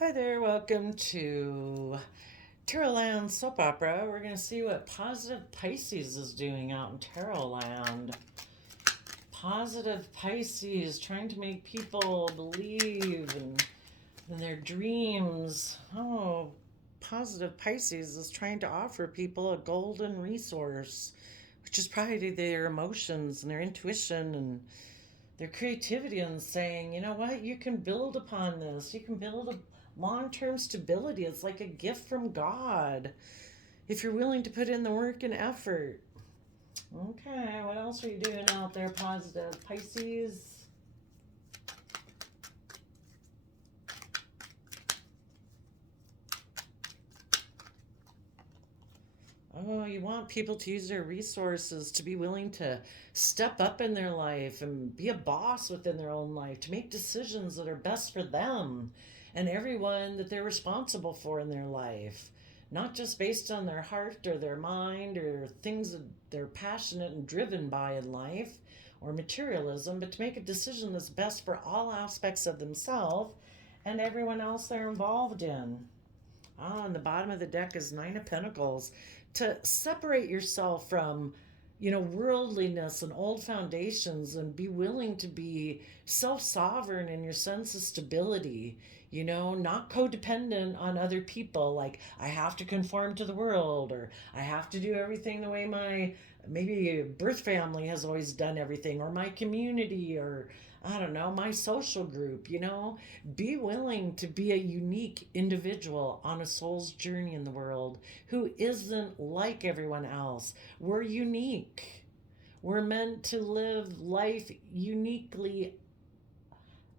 Hi there, welcome to Tarotland Soap Opera. We're going to see what positive Pisces is doing out in Tarotland. Positive Pisces trying to make people believe in their dreams. Oh, positive Pisces is trying to offer people a golden resource, which is probably their emotions and their intuition and their creativity, and saying, you know what, you can build upon this. You can build a long term stability. It's like a gift from God if you're willing to put in the work and effort. Okay, what else are you doing out there, positive Pisces? Oh, you want people to use their resources, to be willing to step up in their life and be a boss within their own life, to make decisions that are best for them and everyone that they're responsible for in their life. Not just based on their heart or their mind or things that they're passionate and driven by in life or materialism, but to make a decision that's best for all aspects of themselves and everyone else they're involved in. Ah, on the bottom of the deck is Nine of Pentacles. To separate yourself from, worldliness and old foundations and be willing to be self sovereign in your sense of stability, not codependent on other people. Like, I have to conform to the world, or I have to do everything the way my maybe birth family has always done everything, or my community, or I don't know, my social group. Be willing to be a unique individual on a soul's journey in the world who isn't like everyone else. We're unique. We're meant to live life uniquely.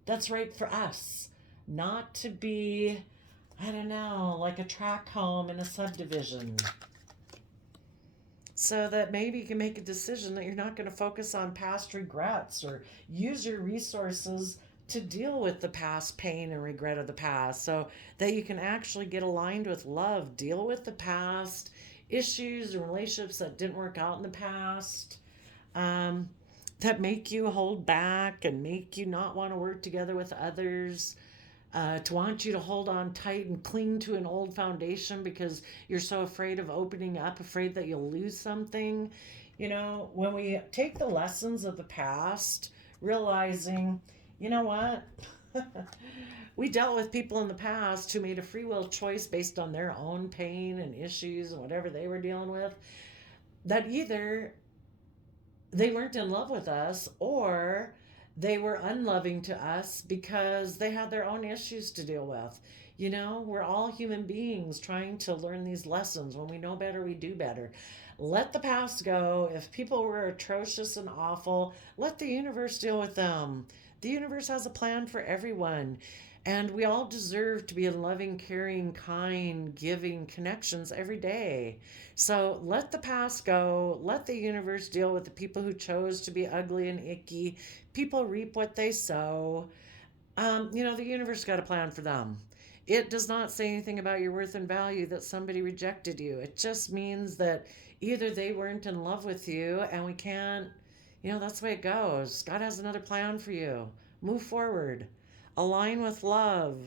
That's right for us. Not to be, I don't know, like a track home in a subdivision. So that maybe you can make a decision that you're not going to focus on past regrets or use your resources to deal with the past pain and regret of the past, so that you can actually get aligned with love, deal with the past issues and relationships that didn't work out in the past, um, that make you hold back and make you not want to work together with others, to want you to hold on tight and cling to an old foundation because you're so afraid of opening up, afraid that you'll lose something. When we take the lessons of the past, realizing, you know what? We dealt with people in the past who made a free will choice based on their own pain and issues and whatever they were dealing with, that either they weren't in love with us or they were unloving to us because they had their own issues to deal with. We're all human beings trying to learn these lessons. When we know better, we do better. Let the past go. If people were atrocious and awful, let the universe deal with them. The universe has a plan for everyone. And we all deserve to be in loving, caring, kind, giving connections every day. So let the past go. Let the universe deal with the people who chose to be ugly and icky. People reap what they sow. The universe got a plan for them. It does not say anything about your worth and value that somebody rejected you. It just means that either they weren't in love with you and we can't, that's the way it goes. God has another plan for you. Move forward. Align with love.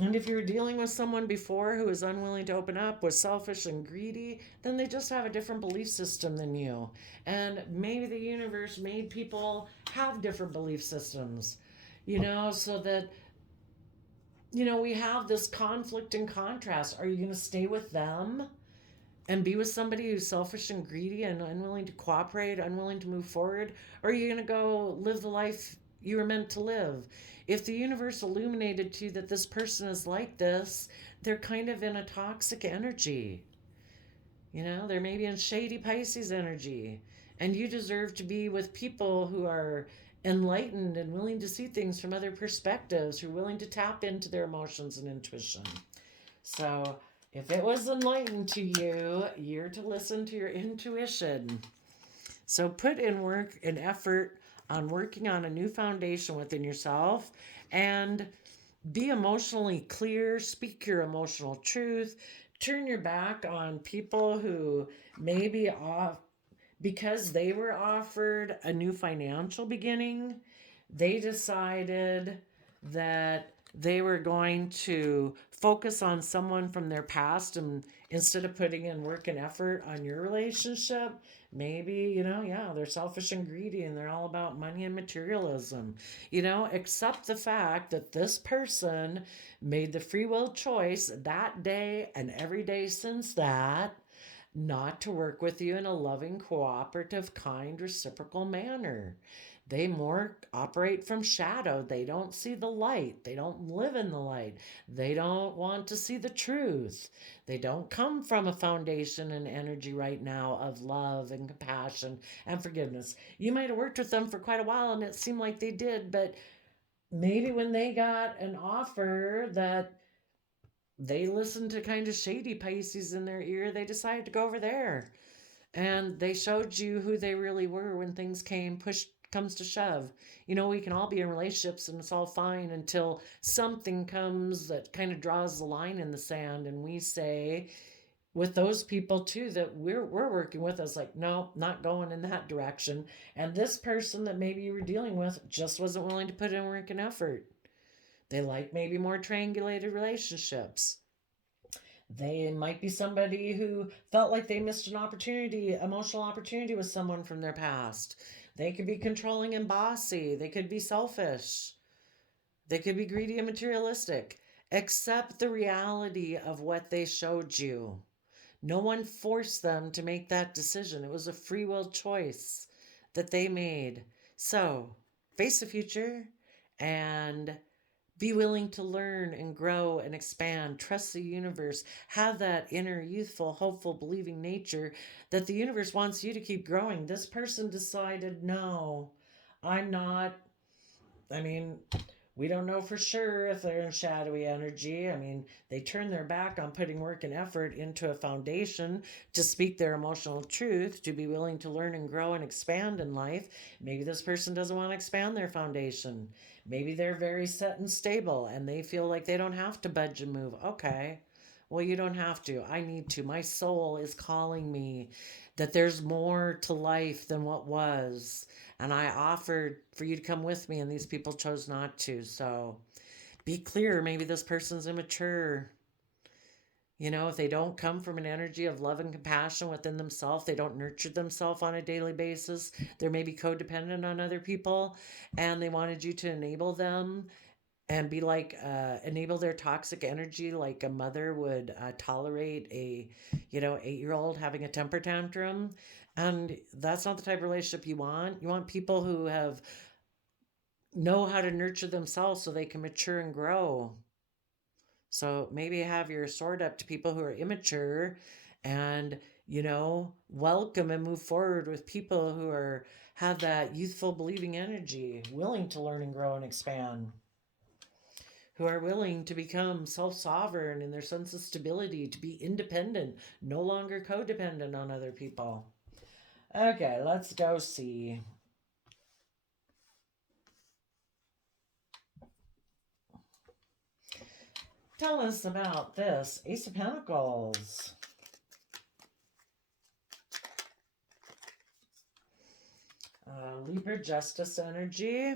And if you're dealing with someone before who is unwilling to open up, was selfish and greedy, then they just have a different belief system than you. And maybe the universe made people have different belief systems, so that, we have this conflict and contrast. Are you going to stay with them and be with somebody who's selfish and greedy and unwilling to cooperate, unwilling to move forward? Or are you going to go live the life you were meant to live? If the universe illuminated to you that this person is like this, they're kind of in a toxic energy. They're maybe in shady Pisces energy. And you deserve to be with people who are enlightened and willing to see things from other perspectives, who are willing to tap into their emotions and intuition. So, if it was enlightened to you, you're to listen to your intuition. So, put in work and effort on working on a new foundation within yourself and be emotionally clear, speak your emotional truth, turn your back on people who maybe off because they were offered a new financial beginning. They decided that they were going to focus on someone from their past, and instead of putting in work and effort on your relationship, maybe, yeah, they're selfish and greedy and they're all about money and materialism. Accept the fact that this person made the free will choice that day and every day since that not to work with you in a loving, cooperative, kind, reciprocal manner. They more operate from shadow. They don't see the light. They don't live in the light. They don't want to see the truth. They don't come from a foundation and energy right now of love and compassion and forgiveness. You might have worked with them for quite a while and it seemed like they did, but maybe when they got an offer that they listened to kind of shady Pisces in their ear, they decided to go over there. And they showed you who they really were when things comes to shove. We can all be in relationships and it's all fine until something comes that kind of draws the line in the sand, and we say with those people too that we're working with us like, no, not going in that direction. And this person that maybe you were dealing with just wasn't willing to put in work and effort. They like maybe more triangulated relationships. They might be somebody who felt like they missed an opportunity, emotional opportunity with someone from their past. They could be controlling and bossy. They could be selfish. They could be greedy and materialistic. Accept the reality of what they showed you. No one forced them to make that decision. It was a free will choice that they made. So, face the future and be willing to learn and grow and expand. Trust the universe. Have that inner, youthful, hopeful, believing nature that the universe wants you to keep growing. This person decided, no, I'm not. I mean, we don't know for sure if they're in shadowy energy. I mean, they turn their back on putting work and effort into a foundation to speak their emotional truth, to be willing to learn and grow and expand in life. Maybe this person doesn't want to expand their foundation. Maybe they're very set and stable and they feel like they don't have to budge and move. Okay. Well, you don't have to. I need to. My soul is calling me that there's more to life than what was. And I offered for you to come with me, and these people chose not to. So be clear. Maybe this person's immature. If they don't come from an energy of love and compassion within themselves, they don't nurture themselves on a daily basis. They're maybe codependent on other people, and they wanted you to enable them and be like, enable their toxic energy like a mother would tolerate a 8-year-old having a temper tantrum. And that's not the type of relationship you want. You want people who know how to nurture themselves so they can mature and grow. So maybe have your sword up to people who are immature, and welcome and move forward with people who have that youthful believing energy, willing to learn and grow and expand, who are willing to become self-sovereign in their sense of stability, to be independent, no longer codependent on other people. Okay, let's go see. Tell us about this Ace of Pentacles. Libra Justice energy.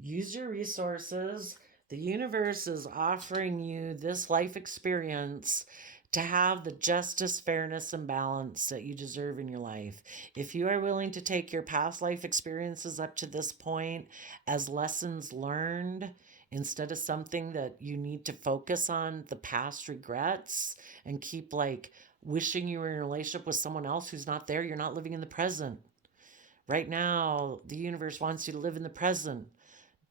Use your resources. The universe is offering you this life experience to have the justice, fairness, and balance that you deserve in your life. If you are willing to take your past life experiences up to this point as lessons learned, instead of something that you need to focus on the past regrets and keep like wishing you were in a relationship with someone else who's not there, you're not living in the present. Right now, the universe wants you to live in the present.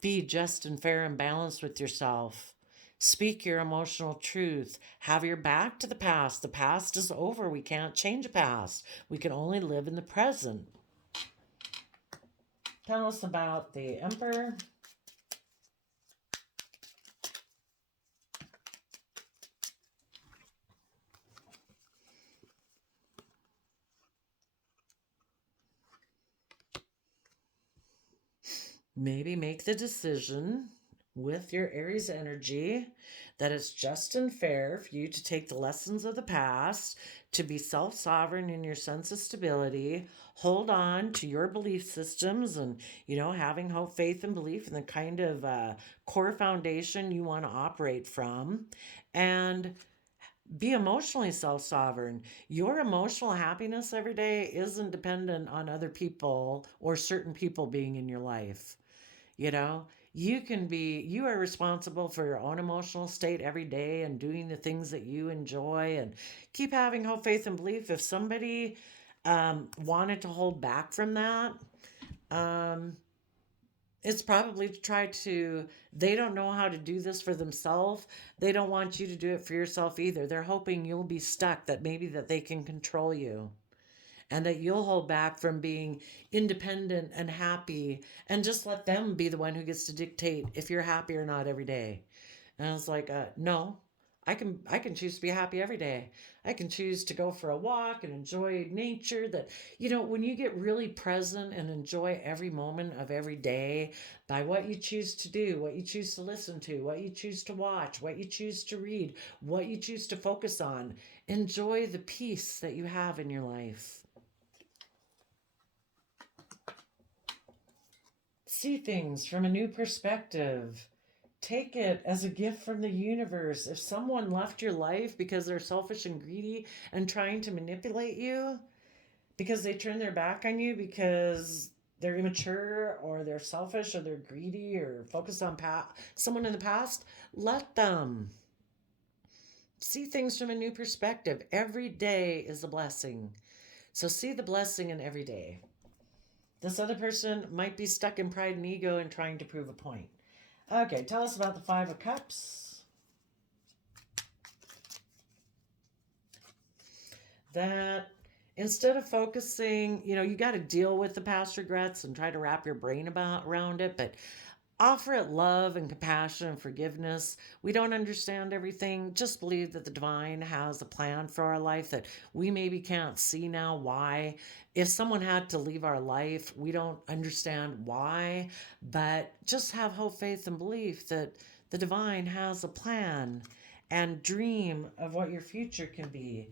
Be just and fair and balanced with yourself. Speak your emotional truth. Have your back to the past. The past is over. We can't change the past. We can only live in the present. Tell us about the Emperor. Maybe make the decision with your Aries energy, that it's just and fair for you to take the lessons of the past, to be self-sovereign in your sense of stability, hold on to your belief systems and, having hope, faith, and belief in the kind of core foundation you want to operate from, and be emotionally self-sovereign. Your emotional happiness every day isn't dependent on other people or certain people being in your life. You know, you are responsible for your own emotional state every day and doing the things that you enjoy, and keep having hope, faith, and belief. If somebody wanted to hold back from that, um, it's probably to try to, they don't know how to do this for themselves. They don't want you to do it for yourself either. They're hoping you'll be stuck, that maybe that they can control you and that you'll hold back from being independent and happy, and just let them be the one who gets to dictate if you're happy or not every day. And I was like, no, I can choose to be happy every day. I can choose to go for a walk and enjoy nature. That, when you get really present and enjoy every moment of every day by what you choose to do, what you choose to listen to, what you choose to watch, what you choose to read, what you choose to focus on, enjoy the peace that you have in your life. See things from a new perspective. Take it as a gift from the universe. If someone left your life because they're selfish and greedy and trying to manipulate you, because they turn their back on you because they're immature or they're selfish or they're greedy or focused on someone in the past, let them. See things from a new perspective. Every day is a blessing. So see the blessing in every day. This other person might be stuck in pride and ego and trying to prove a point. Okay, tell us about the Five of Cups. That instead of focusing, you got to deal with the past regrets and try to wrap your brain around it, but offer it love and compassion and forgiveness. We don't understand everything. Just believe that the divine has a plan for our life that we maybe can't see now why. If someone had to leave our life, we don't understand why, but just have hope, faith, and belief that the divine has a plan, and dream of what your future can be.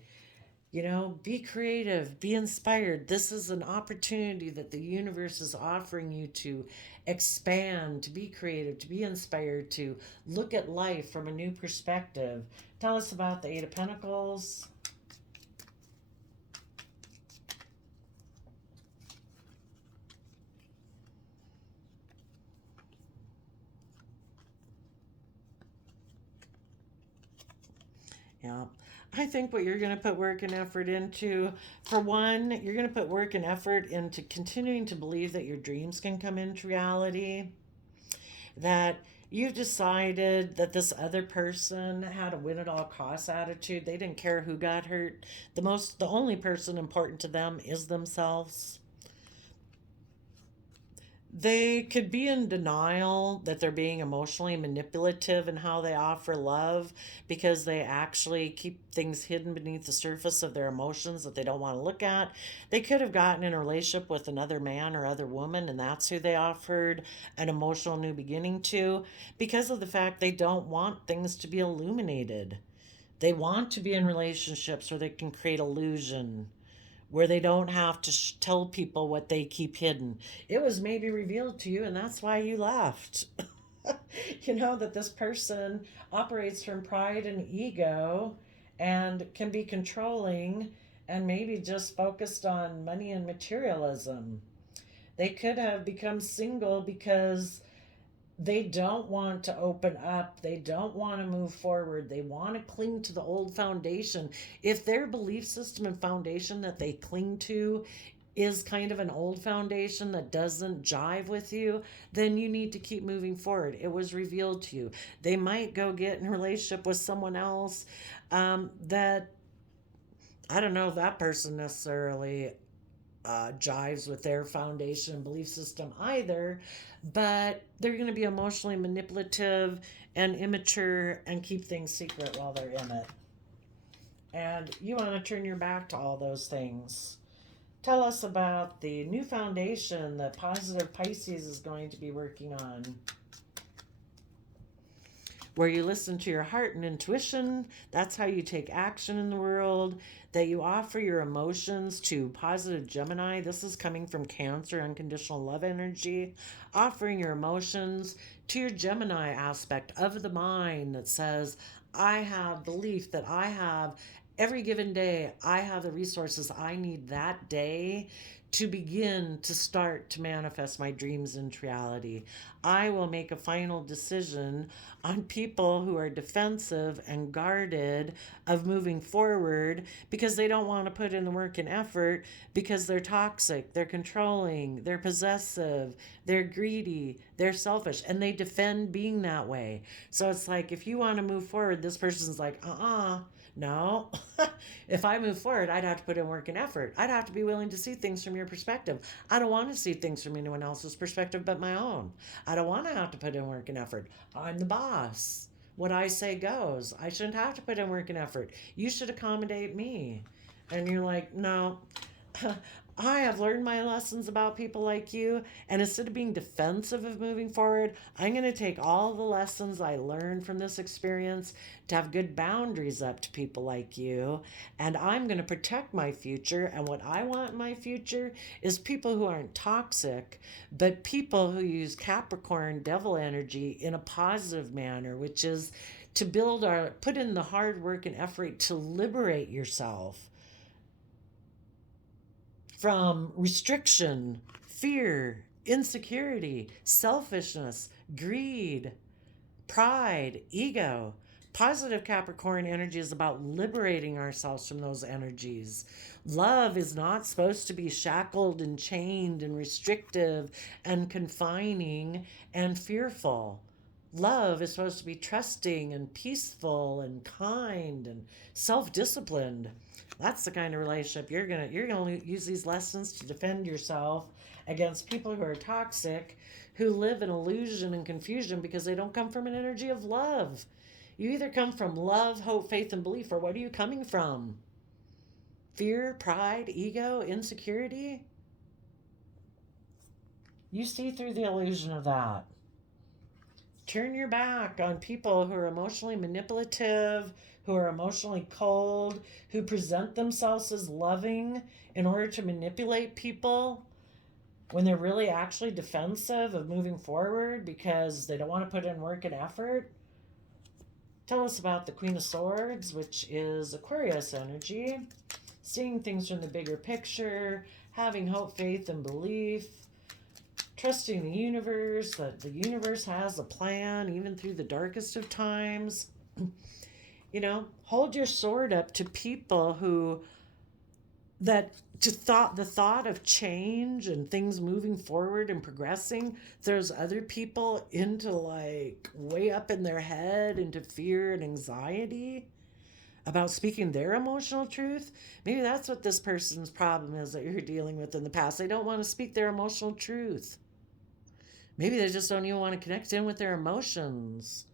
Be creative, be inspired. This is an opportunity that the universe is offering you to expand, to be creative, to be inspired, to look at life from a new perspective. Tell us about the Eight of Pentacles. Yeah. I think what you're going to put work and effort into, for one, you're going to put work and effort into continuing to believe that your dreams can come into reality, that you've decided that this other person had a win at all costs attitude. They didn't care who got hurt. The only person important to them is themselves. They could be in denial that they're being emotionally manipulative in how they offer love, because they actually keep things hidden beneath the surface of their emotions that they don't want to look at. They could have gotten in a relationship with another man or other woman, and that's who they offered an emotional new beginning to, because of the fact they don't want things to be illuminated. They want to be in relationships where they can create illusion, where they don't have to tell people what they keep hidden. It was maybe revealed to you, and that's why you left. That this person operates from pride and ego and can be controlling and maybe just focused on money and materialism. They could have become single because they don't want to open up. They don't want to move forward. They want to cling to the old foundation. If their belief system and foundation that they cling to is kind of an old foundation that doesn't jive with you, then you need to keep moving forward. It was revealed to you. They might go get in a relationship with someone else that, I don't know if that person necessarily jives with their foundation and belief system either, but they're going to be emotionally manipulative and immature and keep things secret while they're in it. And you want to turn your back to all those things. Tell us about the new foundation that positive Pisces is going to be working on. where you listen to your heart and intuition. That's how you take action in the world. That you offer your emotions to positive Gemini. This is coming from Cancer, unconditional love energy. Offering your emotions to your Gemini aspect of the mind that says, I have belief that I have every given day, I have the resources I need that day to begin to start to manifest my dreams into reality. I will make a final decision on people who are defensive and guarded of moving forward because they don't want to put in the work and effort, because they're toxic, they're controlling, they're possessive, they're greedy, they're selfish, and they defend being that way. So it's like, if you want to move forward, this person's like, no. If I move forward, I'd have to put in work and effort. I'd have to be willing to see things from your perspective. I don't want to see things from anyone else's perspective but my own. I don't want to have to put in work and effort. I'm the boss. What I say goes. I shouldn't have to put in work and effort. You should accommodate me. And you're like, no. I have learned my lessons about people like you, and instead of being defensive of moving forward, I'm going to take all the lessons I learned from this experience to have good boundaries up to people like you, and I'm going to protect my future. And what I want in my future is people who aren't toxic, but people who use Capricorn devil energy in a positive manner, which is to put in the hard work and effort to liberate yourself from restriction, fear, insecurity, selfishness, greed, pride, ego. Positive Capricorn energy is about liberating ourselves from those energies. Love is not supposed to be shackled and chained and restrictive and confining and fearful. Love is supposed to be trusting and peaceful and kind and self-disciplined. That's the kind of relationship you're gonna use these lessons to defend yourself against people who are toxic, who live in illusion and confusion because they don't come from an energy of love. You either come from love, hope, faith, and belief, or what are you coming from? Fear, pride, ego, insecurity? You see through the illusion of that. Turn your back on people who are emotionally manipulative, who are emotionally cold, who present themselves as loving in order to manipulate people when they're really actually defensive of moving forward because they don't want to put in work and effort. Tell us about the Queen of Swords, which is Aquarius energy, seeing things from the bigger picture, having hope, faith, and belief, trusting the universe, that the universe has a plan even through the darkest of times. Hold your sword up to people who the thought of change and things moving forward and progressing throws other people into like way up in their head into fear and anxiety about speaking their emotional truth. Maybe that's what this person's problem is that you're dealing with in the past. They don't want to speak their emotional truth. Maybe they just don't even want to connect in with their emotions.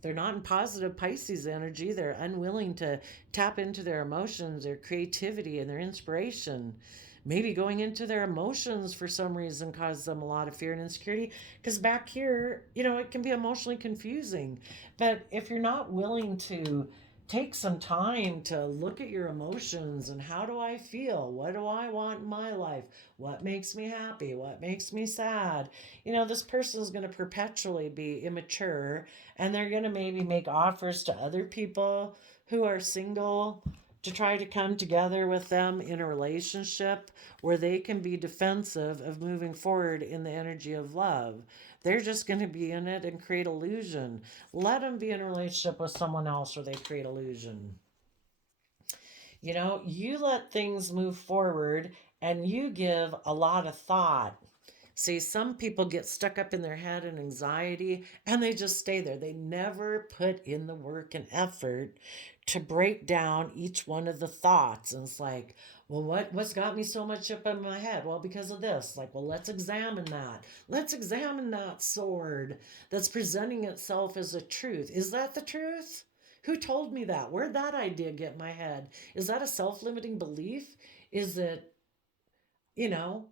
They're not in positive Pisces energy. They're unwilling to tap into their emotions, their creativity, and their inspiration. Maybe going into their emotions for some reason causes them a lot of fear and insecurity. Because back here, it can be emotionally confusing. But if you're not willing to take some time to look at your emotions and how do I feel? What do I want in my life? What makes me happy? What makes me sad? This person is going to perpetually be immature, and they're going to maybe make offers to other people who are single to try to come together with them in a relationship where they can be defensive of moving forward in the energy of love. They're just going to be in it and create illusion. Let them be in a relationship with someone else where they create illusion. You let things move forward and you give a lot of thought. See, some people get stuck up in their head and anxiety and they just stay there. They never put in the work and effort to break down each one of the thoughts. And it's like, well, what's got me so much up in my head? Well, because of this. Like, well, let's examine that. Let's examine that sword that's presenting itself as a truth. Is that the truth? Who told me that? Where'd that idea get in my head? Is that a self-limiting belief? Is it, you know,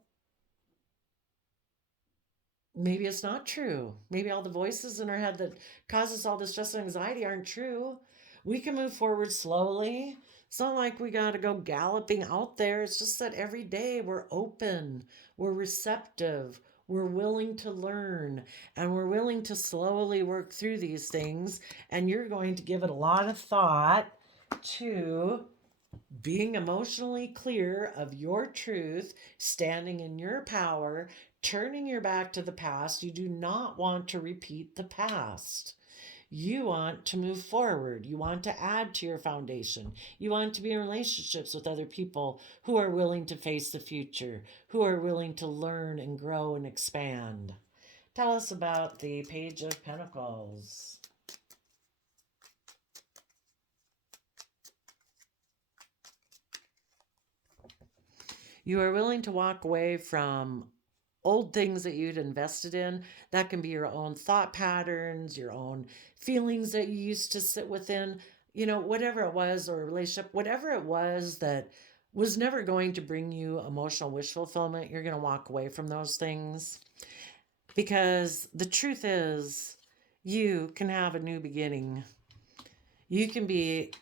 maybe it's not true. Maybe all the voices in our head that causes all this stress and anxiety aren't true. We can move forward slowly. It's not like we got to go galloping out there. It's just that every day we're open, we're receptive, we're willing to learn, and we're willing to slowly work through these things. And you're going to give it a lot of thought to being emotionally clear of your truth, standing in your power, turning your back to the past. You do not want to repeat the past. You want to move forward. You want to add to your foundation. You want to be in relationships with other people who are willing to face the future, who are willing to learn and grow and expand. Tell us about the Page of Pentacles. You are willing to walk away from old things that you'd invested in. That can be your own thought patterns, your own feelings that you used to sit within, whatever it was, or a relationship, whatever it was that was never going to bring you emotional wish fulfillment. You're going to walk away from those things because the truth is, you can have a new beginning. You can be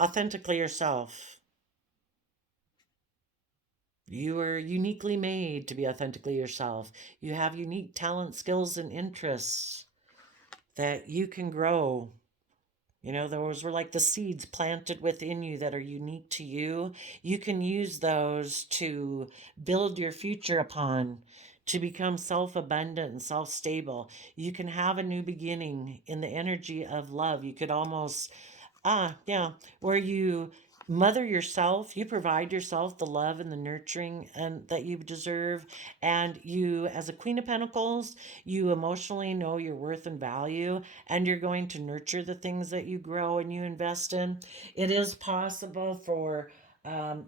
authentically yourself. You are uniquely made to be authentically yourself. You have unique talents, skills, and interests that you can grow. Those were like the seeds planted within you that are unique to you. You can use those to build your future upon, to become self abundant and self stable. You can have a new beginning in the energy of love. You could almost, where you mother yourself, you provide yourself the love and the nurturing and that you deserve. And you, as a Queen of Pentacles, you emotionally know your worth and value, and you're going to nurture the things that you grow and you invest in. It is possible for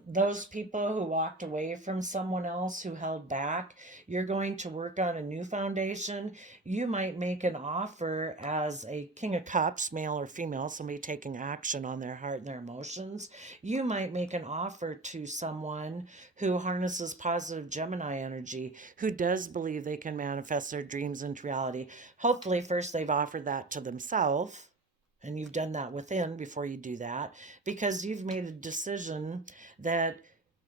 those people who walked away from someone else who held back. You're going to work on a new foundation. You might make an offer as a King of Cups, male or female, somebody taking action on their heart and their emotions. You might make an offer to someone who harnesses positive Gemini energy, who does believe they can manifest their dreams into reality. Hopefully, first they've offered that to themselves, and you've done that within before you do that, because you've made a decision that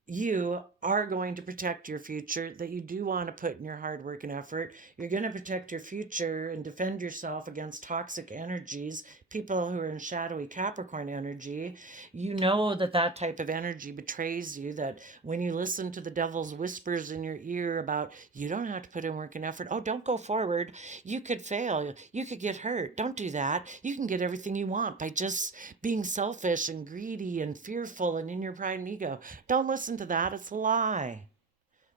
you are going to protect your future, that you do want to put in your hard work and effort. You're going to protect your future and defend yourself against toxic energies, people who are in shadowy Capricorn energy. You know that type of energy betrays you, that when you listen to the devil's whispers in your ear about you don't have to put in work and effort, oh, don't go forward, you could fail, you could get hurt, don't do that, you can get everything you want by just being selfish and greedy and fearful and in your pride and ego. Don't listen to that. It's a lie.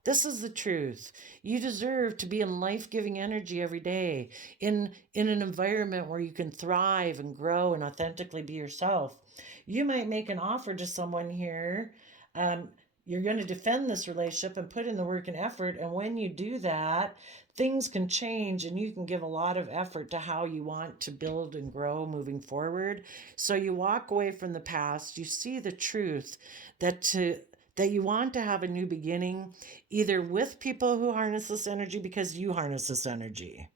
This is the truth. You deserve to be in life-giving energy every day, in an environment where you can thrive and grow and authentically be yourself. You might make an offer to someone here. You're going to defend this relationship and put in the work and effort. And when you do that, things can change and you can give a lot of effort to how you want to build and grow moving forward. So you walk away from the past, you see the truth that you want to have a new beginning, either with people who harness this energy, because you harness this energy.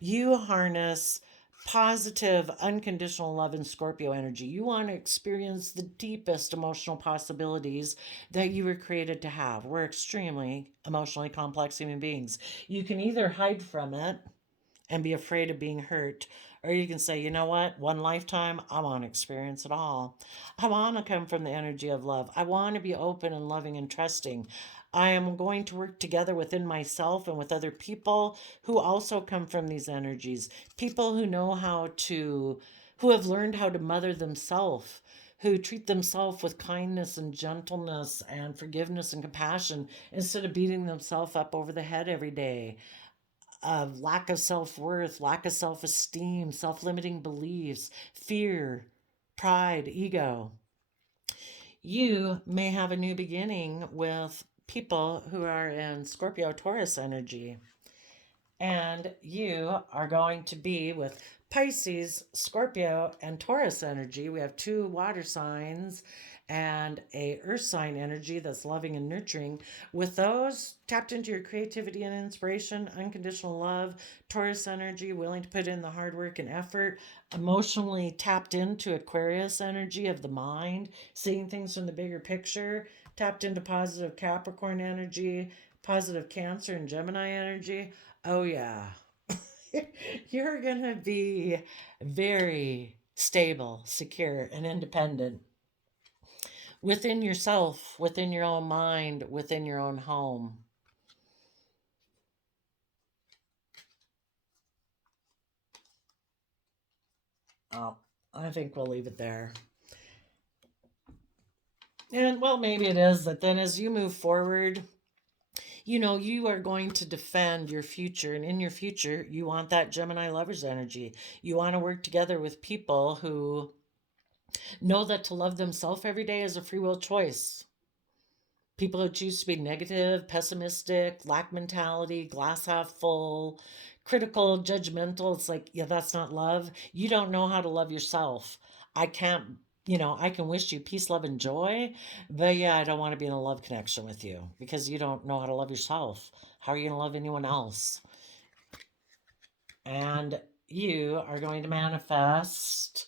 You harness positive, unconditional love and Scorpio energy. You want to experience the deepest emotional possibilities that you were created to have. We're extremely emotionally complex human beings. You can either hide from it and be afraid of being hurt, or you can say, you know what, one lifetime, I want to experience it all. I want to come from the energy of love. I want to be open and loving and trusting. I am going to work together within myself and with other people who also come from these energies. People who have learned how to mother themselves, who treat themselves with kindness and gentleness and forgiveness and compassion instead of beating themselves up over the head every day. Of lack of self-worth, lack of self-esteem, self-limiting beliefs, fear, pride, ego. You may have a new beginning with people who are in Scorpio Taurus energy. And you are going to be with Pisces, Scorpio, and Taurus energy. We have two water signs, and a earth sign energy that's loving and nurturing. With those, tapped into your creativity and inspiration, unconditional love, Taurus energy, willing to put in the hard work and effort, emotionally tapped into Aquarius energy of the mind, seeing things from the bigger picture, tapped into positive Capricorn energy, positive Cancer and Gemini energy. Oh, yeah. You're going to be very stable, secure, and independent within yourself, within your own mind, within your own home. Oh, I think we'll leave it there. And well, maybe it is that then as you move forward, you are going to defend your future. And in your future, you want that Gemini lover's energy. You want to work together with people who know that to love themselves every day is a free will choice. People who choose to be negative, pessimistic, lack mentality, glass half full, critical, judgmental, it's like, yeah, that's not love. You don't know how to love yourself. I can't, I can wish you peace, love, and joy, but yeah, I don't want to be in a love connection with you because you don't know how to love yourself. How are you going to love anyone else? And you are going to manifest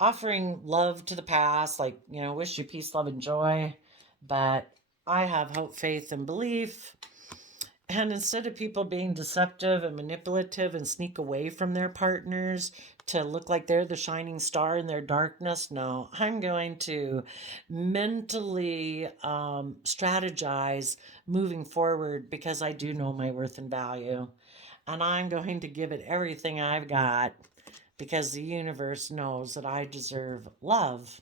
offering love to the past, like, wish you peace, love, and joy. But I have hope, faith, and belief. And instead of people being deceptive and manipulative and sneak away from their partners to look like they're the shining star in their darkness, no, I'm going to mentally strategize moving forward because I do know my worth and value. And I'm going to give it everything I've got because the universe knows that I deserve love.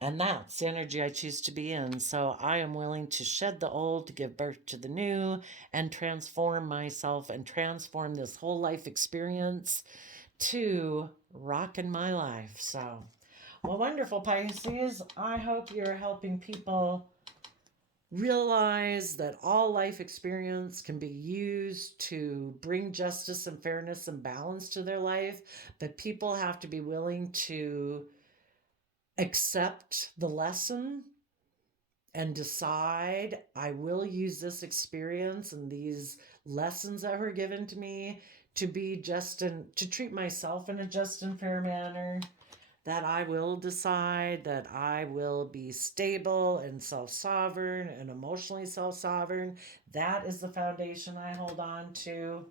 And that's the energy I choose to be in. So I am willing to shed the old to give birth to the new and transform myself and transform this whole life experience to rock in my life. So, well, wonderful, Pisces. I hope you're helping people realize that all life experience can be used to bring justice and fairness and balance to their life, but people have to be willing to accept the lesson and decide I will use this experience and these lessons that were given to me to be just and to treat myself in a just and fair manner, that I will decide that I will be stable and self sovereign and emotionally self sovereign. That is the foundation I hold on to.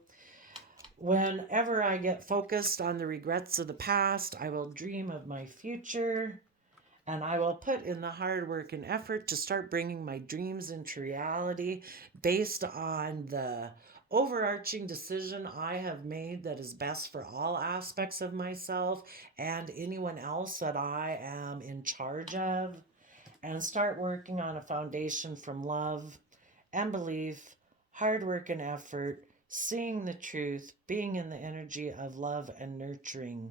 Whenever I get focused on the regrets of the past, I will dream of my future and I will put in the hard work and effort to start bringing my dreams into reality based on the overarching decision I have made that is best for all aspects of myself and anyone else that I am in charge of, and start working on a foundation from love and belief, hard work and effort, seeing the truth, being in the energy of love and nurturing,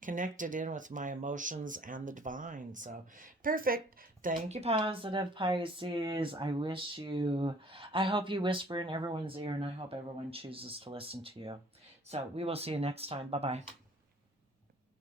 connected in with my emotions and the divine. So perfect. Thank you, positive Pisces. I hope you whisper in everyone's ear, and I hope everyone chooses to listen to you. So we will see you next time. Bye bye.